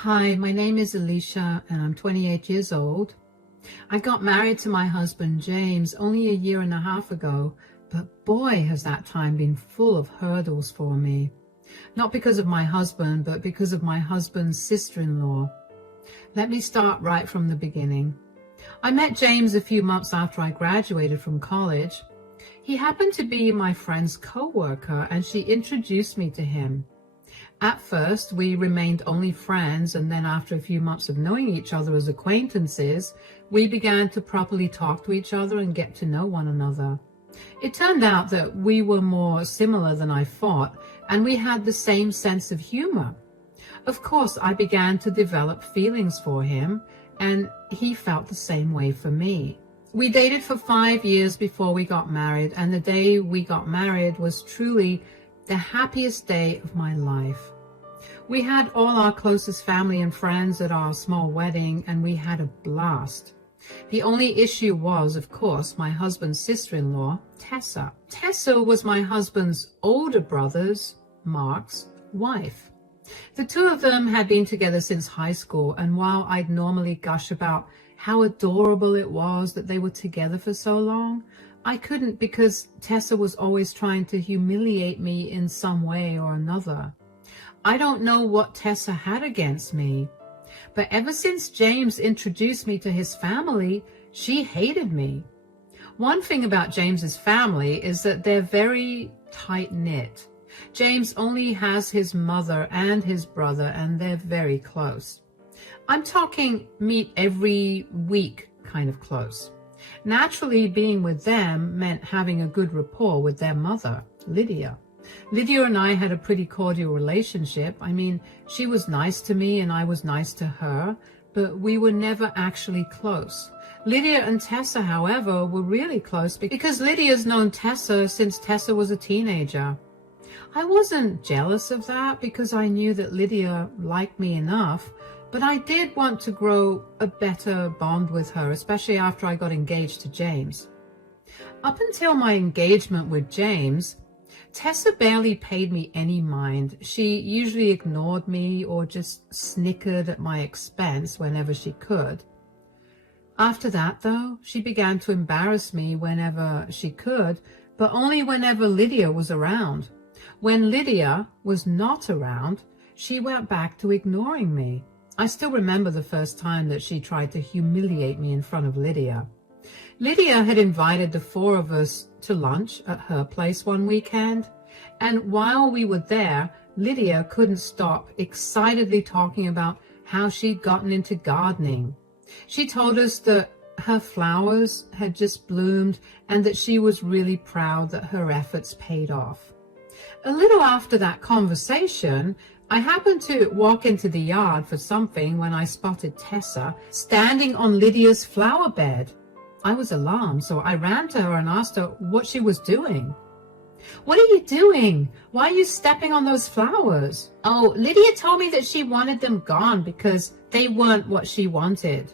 Hi, my name is Alicia and I'm 28 years old. I got married to my husband James only a year and a half ago, but boy has that time been full of hurdles for me. Not because of my husband, but because of my husband's sister-in-law. Let me start right from the beginning. I met James a few months after I graduated from college. He happened to be my friend's co-worker and she introduced me to him. At first, we remained only friends, and then after a few months of knowing each other as acquaintances, we began to properly talk to each other and get to know one another. It turned out that we were more similar than I thought, and we had the same sense of humor. Of course, I began to develop feelings for him, and he felt the same way for me. We dated for 5 years before we got married, and the day we got married was truly the happiest day of my life. We had all our closest family and friends at our small wedding, and we had a blast. The only issue was, of course, my husband's sister-in-law, Tessa. Tessa was my husband's older brother's, Mark's, wife. The two of them had been together since high school, and while I'd normally gush about how adorable it was that they were together for so long, I couldn't because Tessa was always trying to humiliate me in some way or another. I don't know what Tessa had against me, but ever since James introduced me to his family, she hated me. One thing about James's family is that they're very tight-knit. James only has his mother and his brother, and they're very close. I'm talking meet every week kind of close. Naturally, being with them meant having a good rapport with their mother, Lydia. Lydia and I had a pretty cordial relationship. I mean, she was nice to me and I was nice to her, but we were never actually close. Lydia and Tessa, however, were really close because Lydia's known Tessa since Tessa was a teenager. I wasn't jealous of that because I knew that Lydia liked me enough, but I did want to grow a better bond with her, especially after I got engaged to James. Up until my engagement with James, Tessa barely paid me any mind. She usually ignored me or just snickered at my expense whenever she could. After that, though, she began to embarrass me whenever she could, but only whenever Lydia was around. When Lydia was not around, she went back to ignoring me. I still remember the first time that she tried to humiliate me in front of Lydia. Lydia had invited the four of us to lunch at her place one weekend, and while we were there, Lydia couldn't stop excitedly talking about how she'd gotten into gardening. She told us that her flowers had just bloomed and that she was really proud that her efforts paid off. A little after that conversation, I happened to walk into the yard for something when I spotted Tessa standing on Lydia's flower bed. I was alarmed, so I ran to her and asked her what she was doing. "What are you doing? Why are you stepping on those flowers?" "Oh, Lydia told me that she wanted them gone because they weren't what she wanted."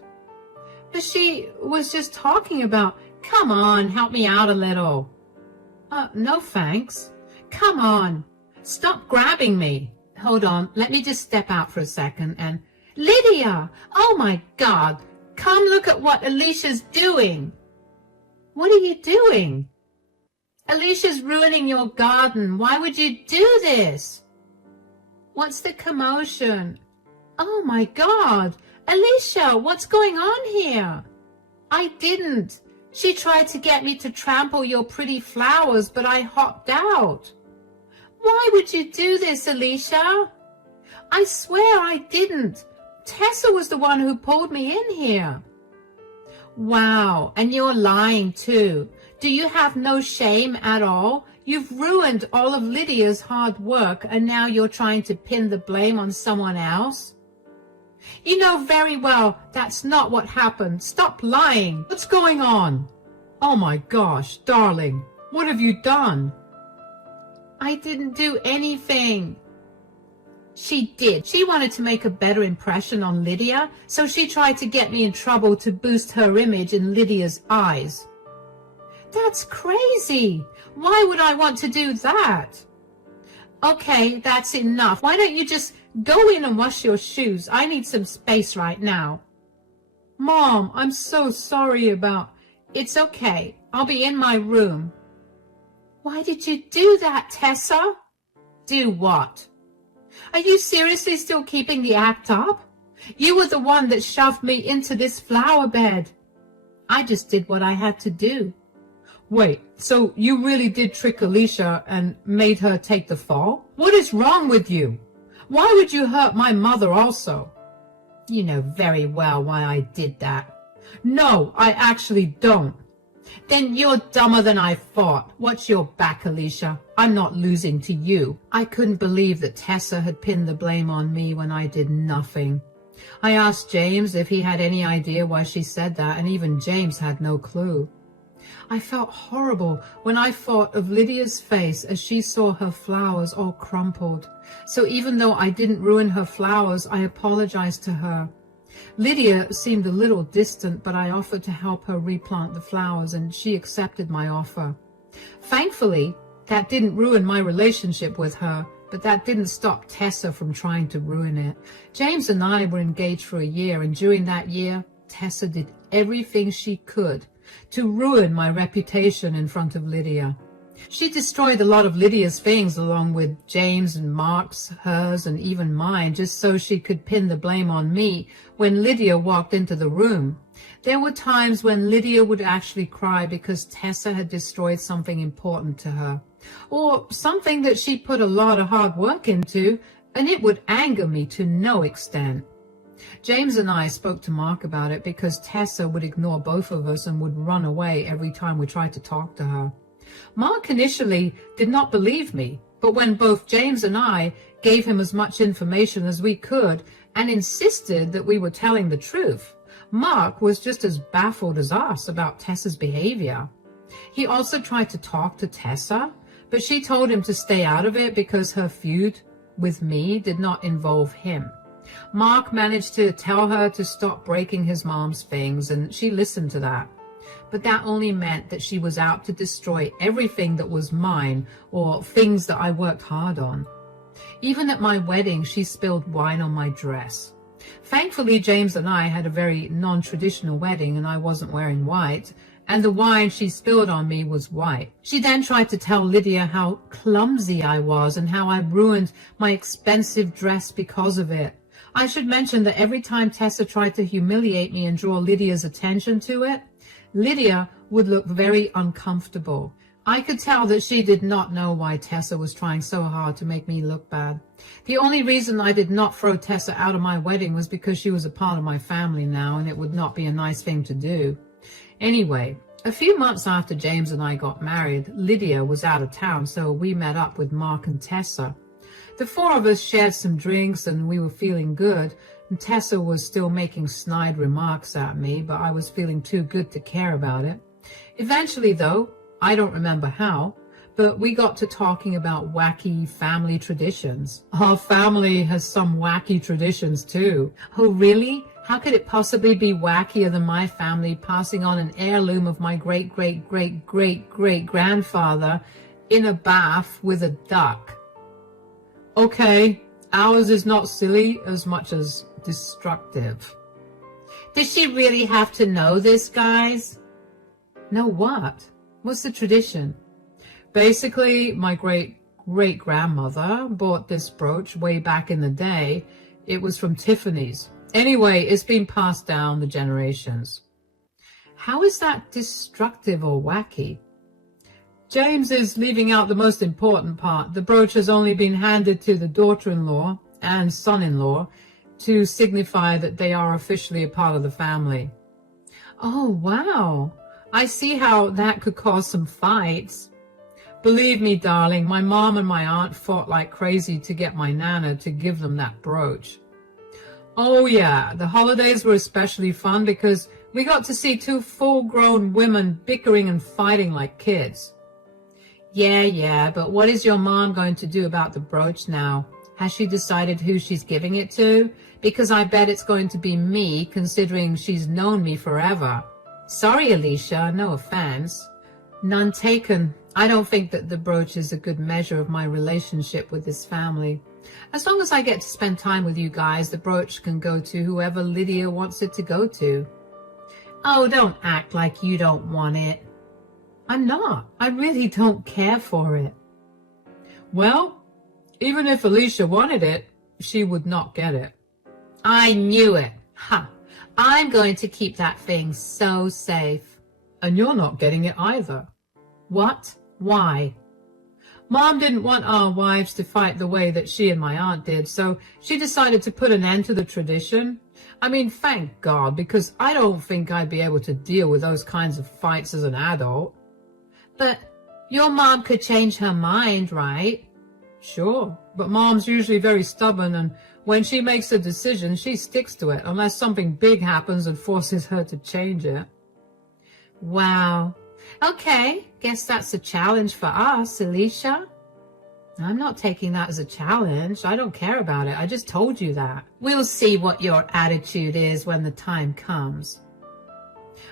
"But she was just talking about, come on, help me out a little." No thanks. Come on, stop grabbing me. Hold on, let me just step out for a second and... Lydia! Oh my God! Come look at what Alicia's doing! What are you doing? Alicia's ruining your garden. Why would you do this? What's the commotion? Oh my God! Alicia, what's going on here? I didn't. She tried to get me to trample your pretty flowers, but I hopped out. Why would you do this, Alicia? I swear I didn't. Tessa was the one who pulled me in here. Wow, and you're lying too. Do you have no shame at all? You've ruined all of Lydia's hard work and now you're trying to pin the blame on someone else? You know very well that's not what happened. Stop lying. What's going on? Oh my gosh, darling, what have you done? I didn't do anything. She did. She wanted to make a better impression on Lydia, so she tried to get me in trouble to boost her image in Lydia's eyes. That's crazy. Why would I want to do that? Okay, that's enough. Why don't you just Go in and wash your shoes. I need some space right now. Mom, I'm so sorry about... It's okay. I'll be in my room. Why did you do that, Tessa? Do what? Are you seriously still keeping the act up? You were the one that shoved me into this flower bed. I just did what I had to do. Wait, so you really did trick Alicia and made her take the fall? What is wrong with you? Why would you hurt my mother also? You know very well why I did that. No, I actually don't. Then you're dumber than I thought. Watch your back, Alicia. I'm not losing to you. I couldn't believe that Tessa had pinned the blame on me when I did nothing. I asked James if he had any idea why she said that, and even James had no clue. I felt horrible when I thought of Lydia's face as she saw her flowers all crumpled. So even though I didn't ruin her flowers, I apologized to her. Lydia seemed a little distant, but I offered to help her replant the flowers, and she accepted my offer. Thankfully, that didn't ruin my relationship with her, but that didn't stop Tessa from trying to ruin it. James and I were engaged for a year, and during that year, Tessa did everything she could to ruin my reputation in front of Lydia. She destroyed a lot of Lydia's things along with James and Mark's, hers, and even mine, just so she could pin the blame on me when Lydia walked into the room. There were times when Lydia would actually cry because Tessa had destroyed something important to her, or something that she put a lot of hard work into, and it would anger me to no extent. James and I spoke to Mark about it because Tessa would ignore both of us and would run away every time we tried to talk to her. Mark initially did not believe me, but when both James and I gave him as much information as we could and insisted that we were telling the truth, Mark was just as baffled as us about Tessa's behavior. He also tried to talk to Tessa, but she told him to stay out of it because her feud with me did not involve him. Mark managed to tell her to stop breaking his mom's things, and she listened to that. But that only meant that she was out to destroy everything that was mine or things that I worked hard on. Even at my wedding, she spilled wine on my dress. Thankfully, James and I had a very non-traditional wedding and I wasn't wearing white, and the wine she spilled on me was white. She then tried to tell Lydia how clumsy I was and how I ruined my expensive dress because of it. I should mention that every time Tessa tried to humiliate me and draw Lydia's attention to it, Lydia would look very uncomfortable. I could tell that she did not know why Tessa was trying so hard to make me look bad. The only reason I did not throw Tessa out of my wedding was because she was a part of my family now, and it would not be a nice thing to do. Anyway, a few months after James and I got married, Lydia was out of town, so we met up with Mark and Tessa. The four of us shared some drinks and we were feeling good, and Tessa was still making snide remarks at me, but I was feeling too good to care about it. Eventually, though, I don't remember how, but we got to talking about wacky family traditions. Our family has some wacky traditions too. Oh, really? How could it possibly be wackier than my family passing on an heirloom of my great-great-great-great-great-grandfather in a bath with a duck? Okay, ours is not silly as much as destructive. Did she really have to know this, guys? Know what? What's the tradition? Basically, my great-great-grandmother bought this brooch way back in the day. It was from Tiffany's. Anyway, it's been passed down the generations. How is that destructive or wacky? James is leaving out the most important part. The brooch has only been handed to the daughter-in-law and son-in-law to signify that they are officially a part of the family. Oh, wow. I see how that could cause some fights. Believe me, darling, my mom and my aunt fought like crazy to get my Nana to give them that brooch. Oh, yeah, the holidays were especially fun because we got to see two full-grown women bickering and fighting like kids. Yeah, but what is your mom going to do about the brooch now? Has she decided who she's giving it to? Because I bet it's going to be me, considering she's known me forever. Sorry, Alicia, no offense. None taken. I don't think that the brooch is a good measure of my relationship with this family. As long as I get to spend time with you guys, the brooch can go to whoever Lydia wants it to go to. Oh, don't act like you don't want it. I'm not. I really don't care for it. Well, even if Alicia wanted it, she would not get it. I knew it. Ha! I'm going to keep that thing so safe. And you're not getting it either. What? Why? Mom didn't want our wives to fight the way that she and my aunt did, so she decided to put an end to the tradition. I mean, thank God, because I don't think I'd be able to deal with those kinds of fights as an adult. But your mom could change her mind, right? Sure, but Mom's usually very stubborn, and when she makes a decision, she sticks to it, unless something big happens and forces her to change it. Wow. Okay, guess that's a challenge for us, Alicia. I'm not taking that as a challenge. I don't care about it. I just told you that. We'll see what your attitude is when the time comes.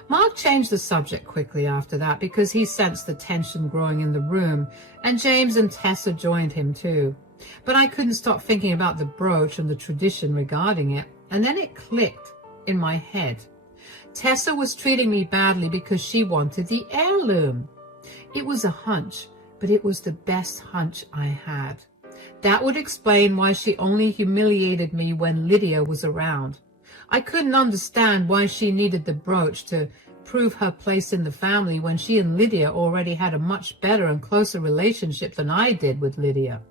Mark changed the subject quickly after that because he sensed the tension growing in the room, and James and Tessa joined him too. But I couldn't stop thinking about the brooch and the tradition regarding it, and then it clicked in my head. Tessa was treating me badly because she wanted the heirloom. It was a hunch, but it was the best hunch I had. That would explain why she only humiliated me when Lydia was around. I couldn't understand why she needed the brooch to prove her place in the family when she and Lydia already had a much better and closer relationship than I did with Lydia.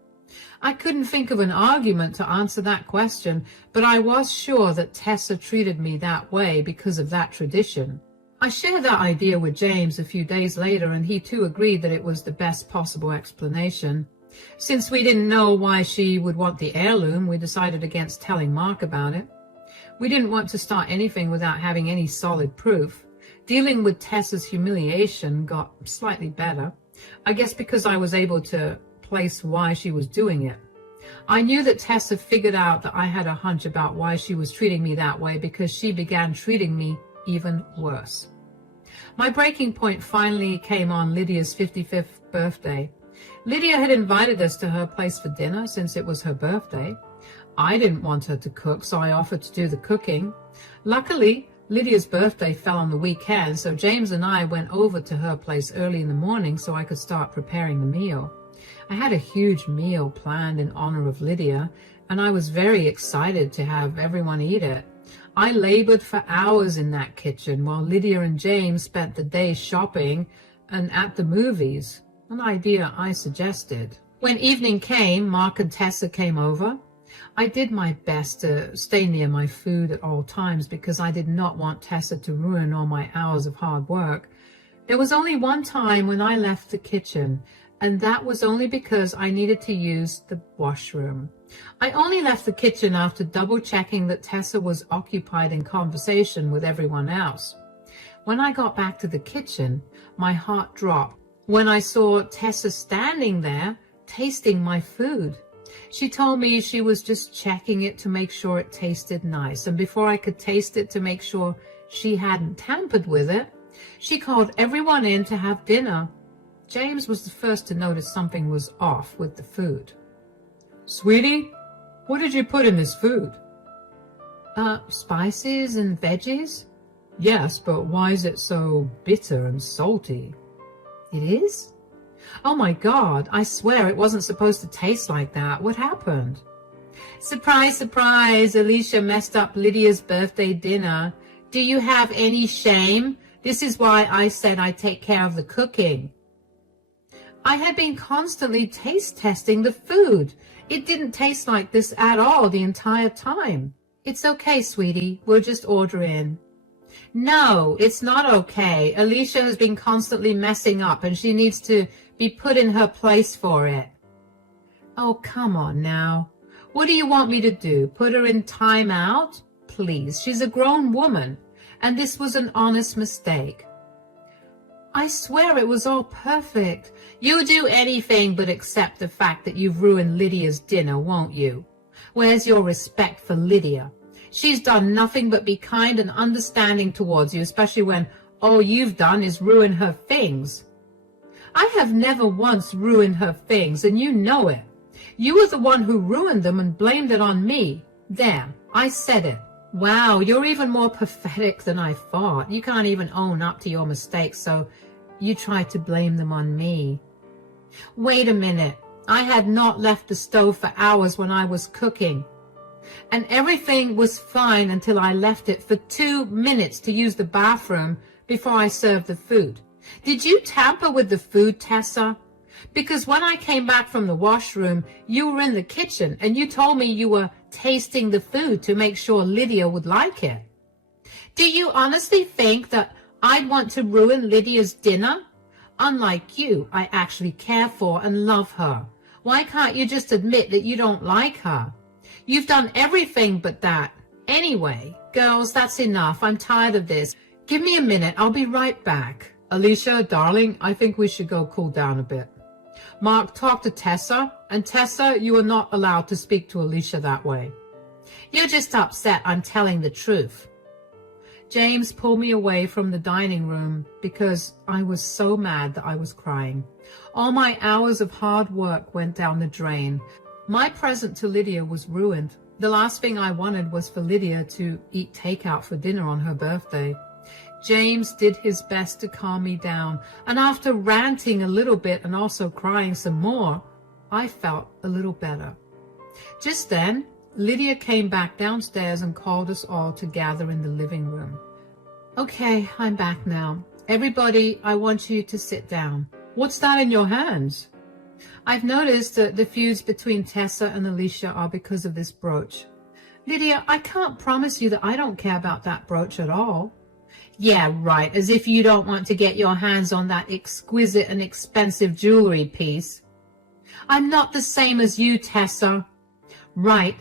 I couldn't think of an argument to answer that question, but I was sure that Tessa treated me that way because of that tradition. I shared that idea with James a few days later, and he too agreed that it was the best possible explanation. Since we didn't know why she would want the heirloom, we decided against telling Mark about it. We didn't want to start anything without having any solid proof. Dealing with Tessa's humiliation got slightly better, I guess because I was able to place why she was doing it. I knew that Tessa figured out that I had a hunch about why she was treating me that way because she began treating me even worse. My breaking point finally came on Lydia's 55th birthday. Lydia had invited us to her place for dinner since it was her birthday. I didn't want her to cook, so I offered to do the cooking. Luckily, Lydia's birthday fell on the weekend, so James and I went over to her place early in the morning so I could start preparing the meal. I had a huge meal planned in honor of Lydia, and I was very excited to have everyone eat it. I labored for hours in that kitchen while Lydia and James spent the day shopping and at the movies, an idea I suggested. When evening came, Mark and Tessa came over. I did my best to stay near my food at all times because I did not want Tessa to ruin all my hours of hard work. There was only one time when I left the kitchen, and that was only because I needed to use the washroom. I only left the kitchen after double-checking that Tessa was occupied in conversation with everyone else. When I got back to the kitchen, my heart dropped when I saw Tessa standing there, tasting my food. She told me she was just checking it to make sure it tasted nice, and before I could taste it to make sure she hadn't tampered with it, she called everyone in to have dinner. James was the first to notice something was off with the food. Sweetie, what did you put in this food? Spices and veggies? Yes, but why is it so bitter and salty? It is? Oh my God, I swear it wasn't supposed to taste like that. What happened? Surprise, surprise, Alicia messed up Lydia's birthday dinner. Do you have any shame? This is why I said I'd take care of the cooking. I had been constantly taste testing the food. It didn't taste like this at all the entire time. It's okay, sweetie. We'll just order in. No, it's not okay. Alicia has been constantly messing up and she needs to be put in her place for it. Oh, come on now. What do you want me to do? Put her in time out? Please, she's a grown woman, and this was an honest mistake. I swear it was all perfect. You'll do anything but accept the fact that you've ruined Lydia's dinner, won't you? Where's your respect for Lydia? She's done nothing but be kind and understanding towards you, especially when all you've done is ruin her things. I have never once ruined her things, and you know it. You were the one who ruined them and blamed it on me. There, I said it. Wow, you're even more pathetic than I thought. You can't even own up to your mistakes, so you tried to blame them on me. Wait a minute. I had not left the stove for hours when I was cooking. And everything was fine until I left it for 2 minutes to use the bathroom before I served the food. Did you tamper with the food, Tessa? Because when I came back from the washroom, you were in the kitchen and you told me you were tasting the food to make sure Lydia would like it. Do you honestly think that I'd want to ruin Lydia's dinner? Unlike you, I actually care for and love her. Why can't you just admit that you don't like her? You've done everything but that. Anyway, girls, that's enough. I'm tired of this. Give me a minute. I'll be right back. Alicia, darling, I think we should go cool down a bit. Mark, talk to Tessa. And Tessa, you are not allowed to speak to Alicia that way. You're just upset I'm telling the truth. James pulled me away from the dining room because I was so mad that I was crying. All my hours of hard work went down the drain. My present to Lydia was ruined. The last thing I wanted was for Lydia to eat takeout for dinner on her birthday. James did his best to calm me down, and after ranting a little bit and also crying some more, I felt a little better. Just then, Lydia came back downstairs and called us all to gather in the living room. Okay, I'm back now. Everybody, I want you to sit down. What's that in your hands? I've noticed that the feuds between Tessa and Alicia are because of this brooch. Lydia, I can't promise you that I don't care about that brooch at all. Yeah, right, as if you don't want to get your hands on that exquisite and expensive jewelry piece. I'm not the same as you, Tessa. Right.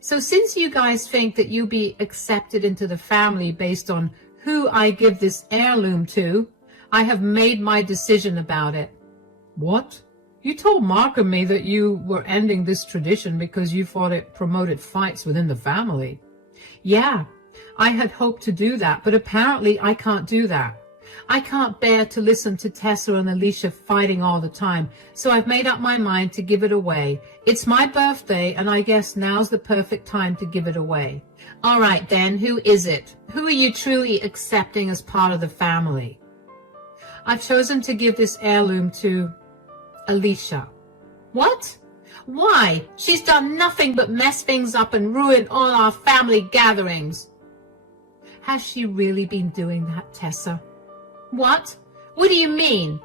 So since you guys think that you'll be accepted into the family based on who I give this heirloom to, I have made my decision about it. What? You told Mark and me that you were ending this tradition because you thought it promoted fights within the family. Yeah, I had hoped to do that, but apparently I can't do that. I can't bear to listen to Tessa and Alicia fighting all the time, so I've made up my mind to give it away. It's my birthday, and I guess now's the perfect time to give it away. All right, then, who is it? Who are you truly accepting as part of the family? I've chosen to give this heirloom to Alicia. What? Why? She's done nothing but mess things up and ruin all our family gatherings. Has she really been doing that, Tessa? What? What do you mean?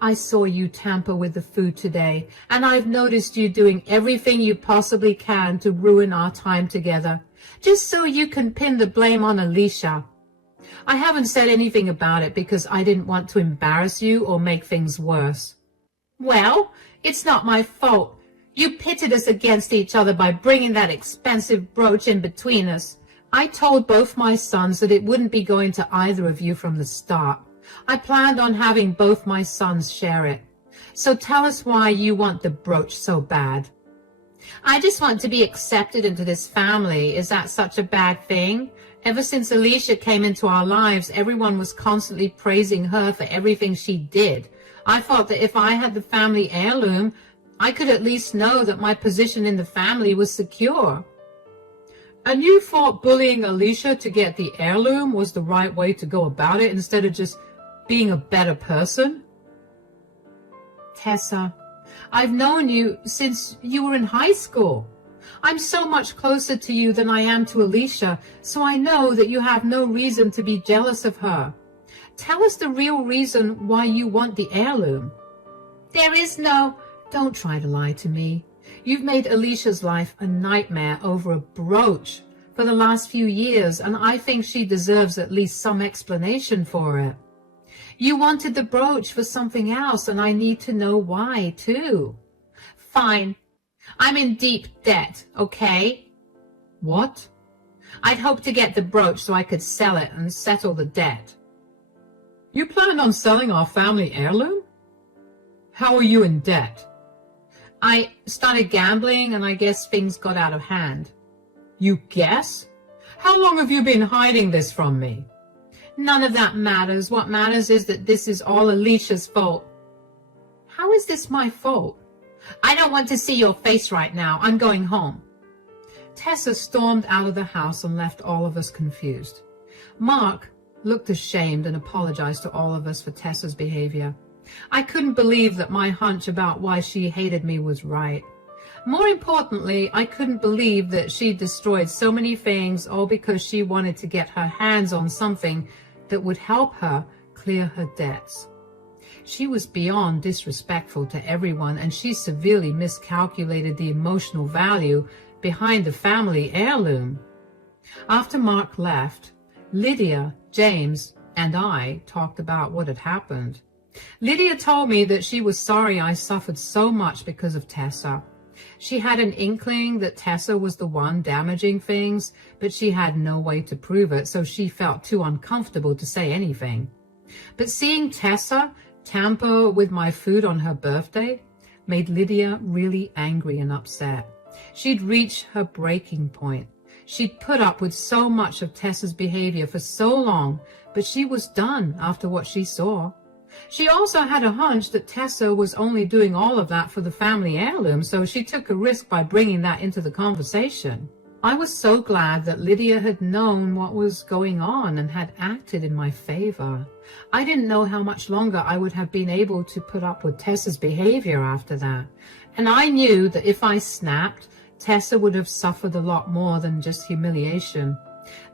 I saw you tamper with the food today, and I've noticed you doing everything you possibly can to ruin our time together, just so you can pin the blame on Alicia. I haven't said anything about it because I didn't want to embarrass you or make things worse. Well, it's not my fault. You pitted us against each other by bringing that expensive brooch in between us. I told both my sons that it wouldn't be going to either of you from the start. I planned on having both my sons share it. So tell us why you want the brooch so bad. I just want to be accepted into this family. Is that such a bad thing? Ever since Alicia came into our lives, everyone was constantly praising her for everything she did. I thought that if I had the family heirloom, I could at least know that my position in the family was secure. And you thought bullying Alicia to get the heirloom was the right way to go about it instead of just being a better person? Tessa, I've known you since you were in high school. I'm so much closer to you than I am to Alicia, so I know that you have no reason to be jealous of her. Tell us the real reason why you want the heirloom. There is no... Don't try to lie to me. You've made Alicia's life a nightmare over a brooch for the last few years, and I think she deserves at least some explanation for it. You wanted the brooch for something else, and I need to know why, too. Fine. I'm in deep debt, okay? What? I'd hoped to get the brooch so I could sell it and settle the debt. You planned on selling our family heirloom? How are you in debt? I started gambling, and I guess things got out of hand. You guess? How long have you been hiding this from me? None of that matters. What matters is that this is all Alicia's fault. How is this my fault? I don't want to see your face right now. I'm going home. Tessa stormed out of the house and left all of us confused. Mark looked ashamed and apologized to all of us for Tessa's behavior. I couldn't believe that my hunch about why she hated me was right. More importantly, I couldn't believe that she destroyed so many things all because she wanted to get her hands on something that would help her clear her debts. She was beyond disrespectful to everyone, and she severely miscalculated the emotional value behind the family heirloom. After Mark left, Lydia, James, and I talked about what had happened. Lydia told me that she was sorry I suffered so much because of Tessa. She had an inkling that Tessa was the one damaging things, but she had no way to prove it, so she felt too uncomfortable to say anything. But seeing Tessa tamper with my food on her birthday made Lydia really angry and upset. She'd reached her breaking point. She'd put up with so much of Tessa's behavior for so long, but she was done after what she saw. She also had a hunch that Tessa was only doing all of that for the family heirloom, so she took a risk by bringing that into the conversation. I was so glad that Lydia had known what was going on and had acted in my favor. I didn't know how much longer I would have been able to put up with Tessa's behavior after that, and I knew that if I snapped, Tessa would have suffered a lot more than just humiliation.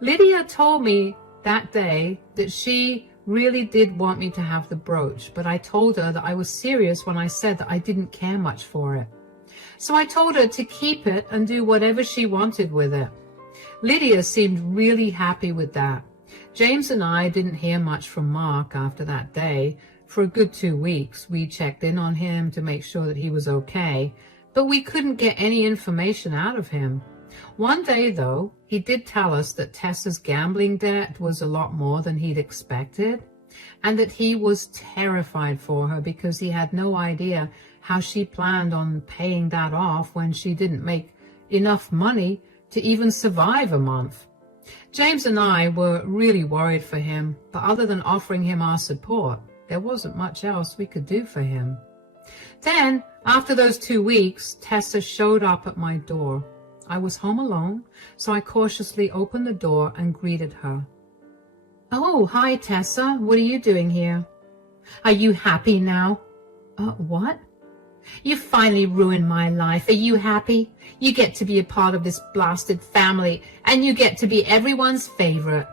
Lydia told me that day that she really did want me to have the brooch, but I told her that I was serious when I said that I didn't care much for it. So I told her to keep it and do whatever she wanted with it. Lydia seemed really happy with that. James and I didn't hear much from Mark after that day. For a good 2 weeks, we checked in on him to make sure that he was okay, but we couldn't get any information out of him. One day, though, he did tell us that Tessa's gambling debt was a lot more than he'd expected, and that he was terrified for her because he had no idea how she planned on paying that off when she didn't make enough money to even survive a month. James and I were really worried for him, but other than offering him our support, there wasn't much else we could do for him. Then, after those 2 weeks, Tessa showed up at my door. I was home alone, so I cautiously opened the door and greeted her. "Oh, hi, Tessa. What are you doing here?" "Are you happy now?" What?" "You finally ruined my life. Are you happy? You get to be a part of this blasted family, and you get to be everyone's favorite."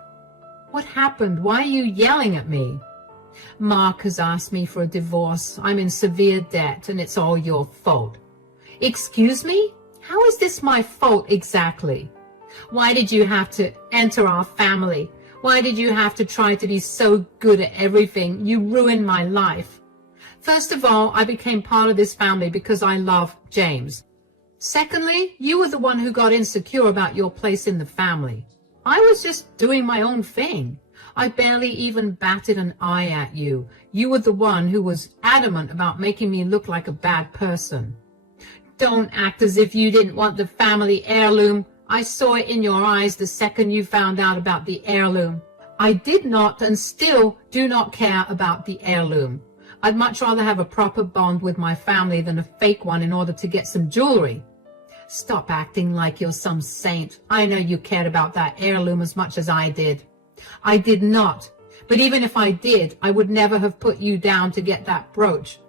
"What happened? Why are you yelling at me?" "Mark has asked me for a divorce. I'm in severe debt, and it's all your fault." "Excuse me? How is this my fault exactly? Why did you have to enter our family? Why did you have to try to be so good at everything? You ruined my life. First of all, I became part of this family because I love James. Secondly, you were the one who got insecure about your place in the family. I was just doing my own thing. I barely even batted an eye at you. You were the one who was adamant about making me look like a bad person. Don't act as if you didn't want the family heirloom. I saw it in your eyes the second you found out about the heirloom. I did not and still do not care about the heirloom. I'd much rather have a proper bond with my family than a fake one in order to get some jewelry. Stop acting like you're some saint. I know you cared about that heirloom as much as I did. I did not. But even if I did, I would never have put you down to get that brooch.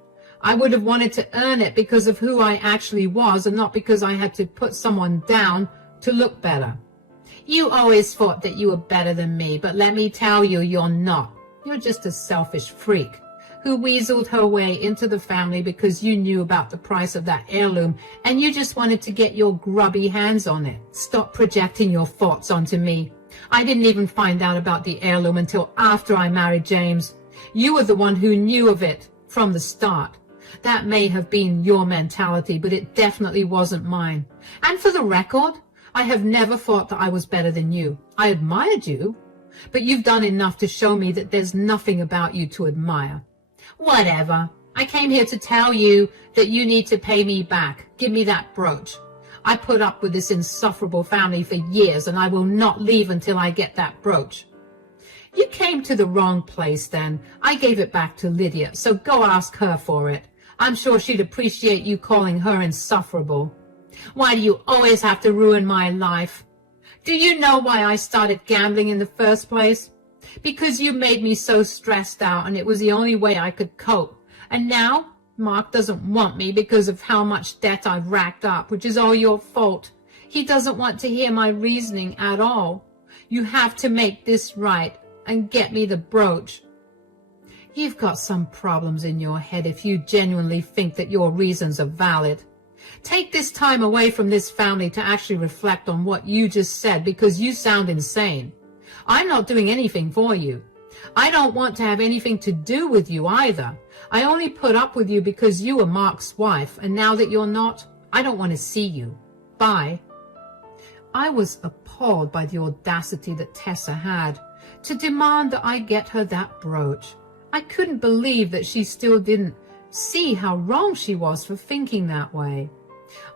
I would have wanted to earn it because of who I actually was and not because I had to put someone down to look better. You always thought that you were better than me, but let me tell you, you're not. You're just a selfish freak who weaseled her way into the family because you knew about the price of that heirloom and you just wanted to get your grubby hands on it. Stop projecting your thoughts onto me. I didn't even find out about the heirloom until after I married James. You were the one who knew of it from the start. That may have been your mentality, but it definitely wasn't mine. And for the record, I have never thought that I was better than you. I admired you, but you've done enough to show me that there's nothing about you to admire. Whatever. I came here to tell you that you need to pay me back. Give me that brooch. I put up with this insufferable family for years, and I will not leave until I get that brooch. You came to the wrong place then. I gave it back to Lydia, so go ask her for it. I'm sure she'd appreciate you calling her insufferable. Why do you always have to ruin my life? Do you know why I started gambling in the first place? Because you made me so stressed out, and it was the only way I could cope. And now Mark doesn't want me because of how much debt I've racked up, which is all your fault. He doesn't want to hear my reasoning at all. You have to make this right and get me the brooch. You've got some problems in your head if you genuinely think that your reasons are valid. Take this time away from this family to actually reflect on what you just said, because you sound insane. I'm not doing anything for you. I don't want to have anything to do with you either. I only put up with you because you were Mark's wife, and now that you're not, I don't want to see you. Bye. I was appalled by the audacity that Tessa had to demand that I get her that brooch. I couldn't believe that she still didn't see how wrong she was for thinking that way.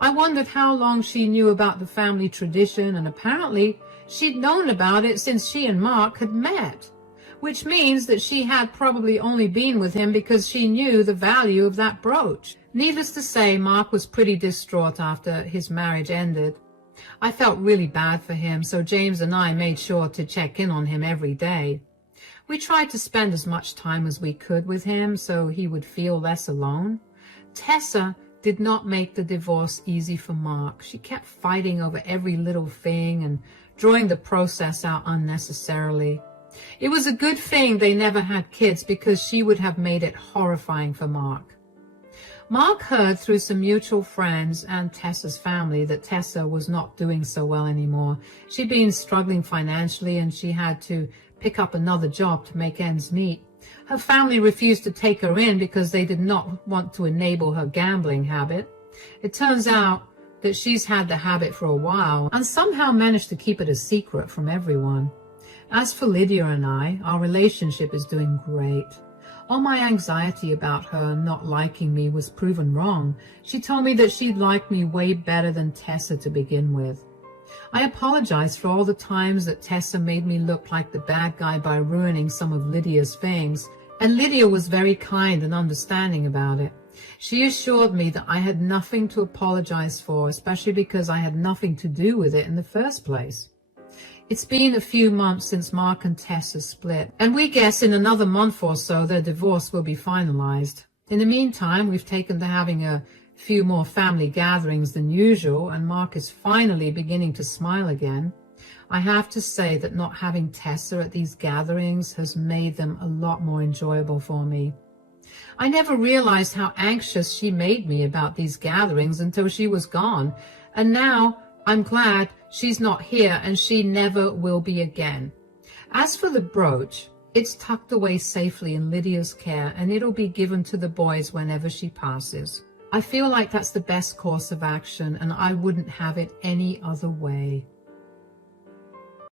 I wondered how long she knew about the family tradition, and apparently she'd known about it since she and Mark had met, which means that she had probably only been with him because she knew the value of that brooch. Needless to say, Mark was pretty distraught after his marriage ended. I felt really bad for him, so James and I made sure to check in on him every day. We tried to spend as much time as we could with him so he would feel less alone. Tessa did not make the divorce easy for Mark. She kept fighting over every little thing and drawing the process out unnecessarily. It was a good thing they never had kids, because she would have made it horrifying for Mark. Mark heard through some mutual friends and Tessa's family that Tessa was not doing so well anymore. She'd been struggling financially, and she had to pick up another job to make ends meet. Her family refused to take her in because they did not want to enable her gambling habit. It turns out that she's had the habit for a while and somehow managed to keep it a secret from everyone. As for Lydia and I, our relationship is doing great. All my anxiety about her not liking me was proven wrong. She told me that she'd like me way better than Tessa to begin with. I apologized for all the times that Tessa made me look like the bad guy by ruining some of Lydia's things, and Lydia was very kind and understanding about it. She assured me that I had nothing to apologize for, especially because I had nothing to do with it in the first place. It's been a few months since Mark and Tessa split, and we guess in another month or so their divorce will be finalized. In the meantime, we've taken to having a few more family gatherings than usual, and Mark is finally beginning to smile again. I have to say that not having Tessa at these gatherings has made them a lot more enjoyable for me. I never realized how anxious she made me about these gatherings until she was gone, and now I'm glad she's not here, and she never will be again. As for the brooch, it's tucked away safely in Lydia's care, and it'll be given to the boys whenever she passes. I feel like that's the best course of action, and I wouldn't have it any other way.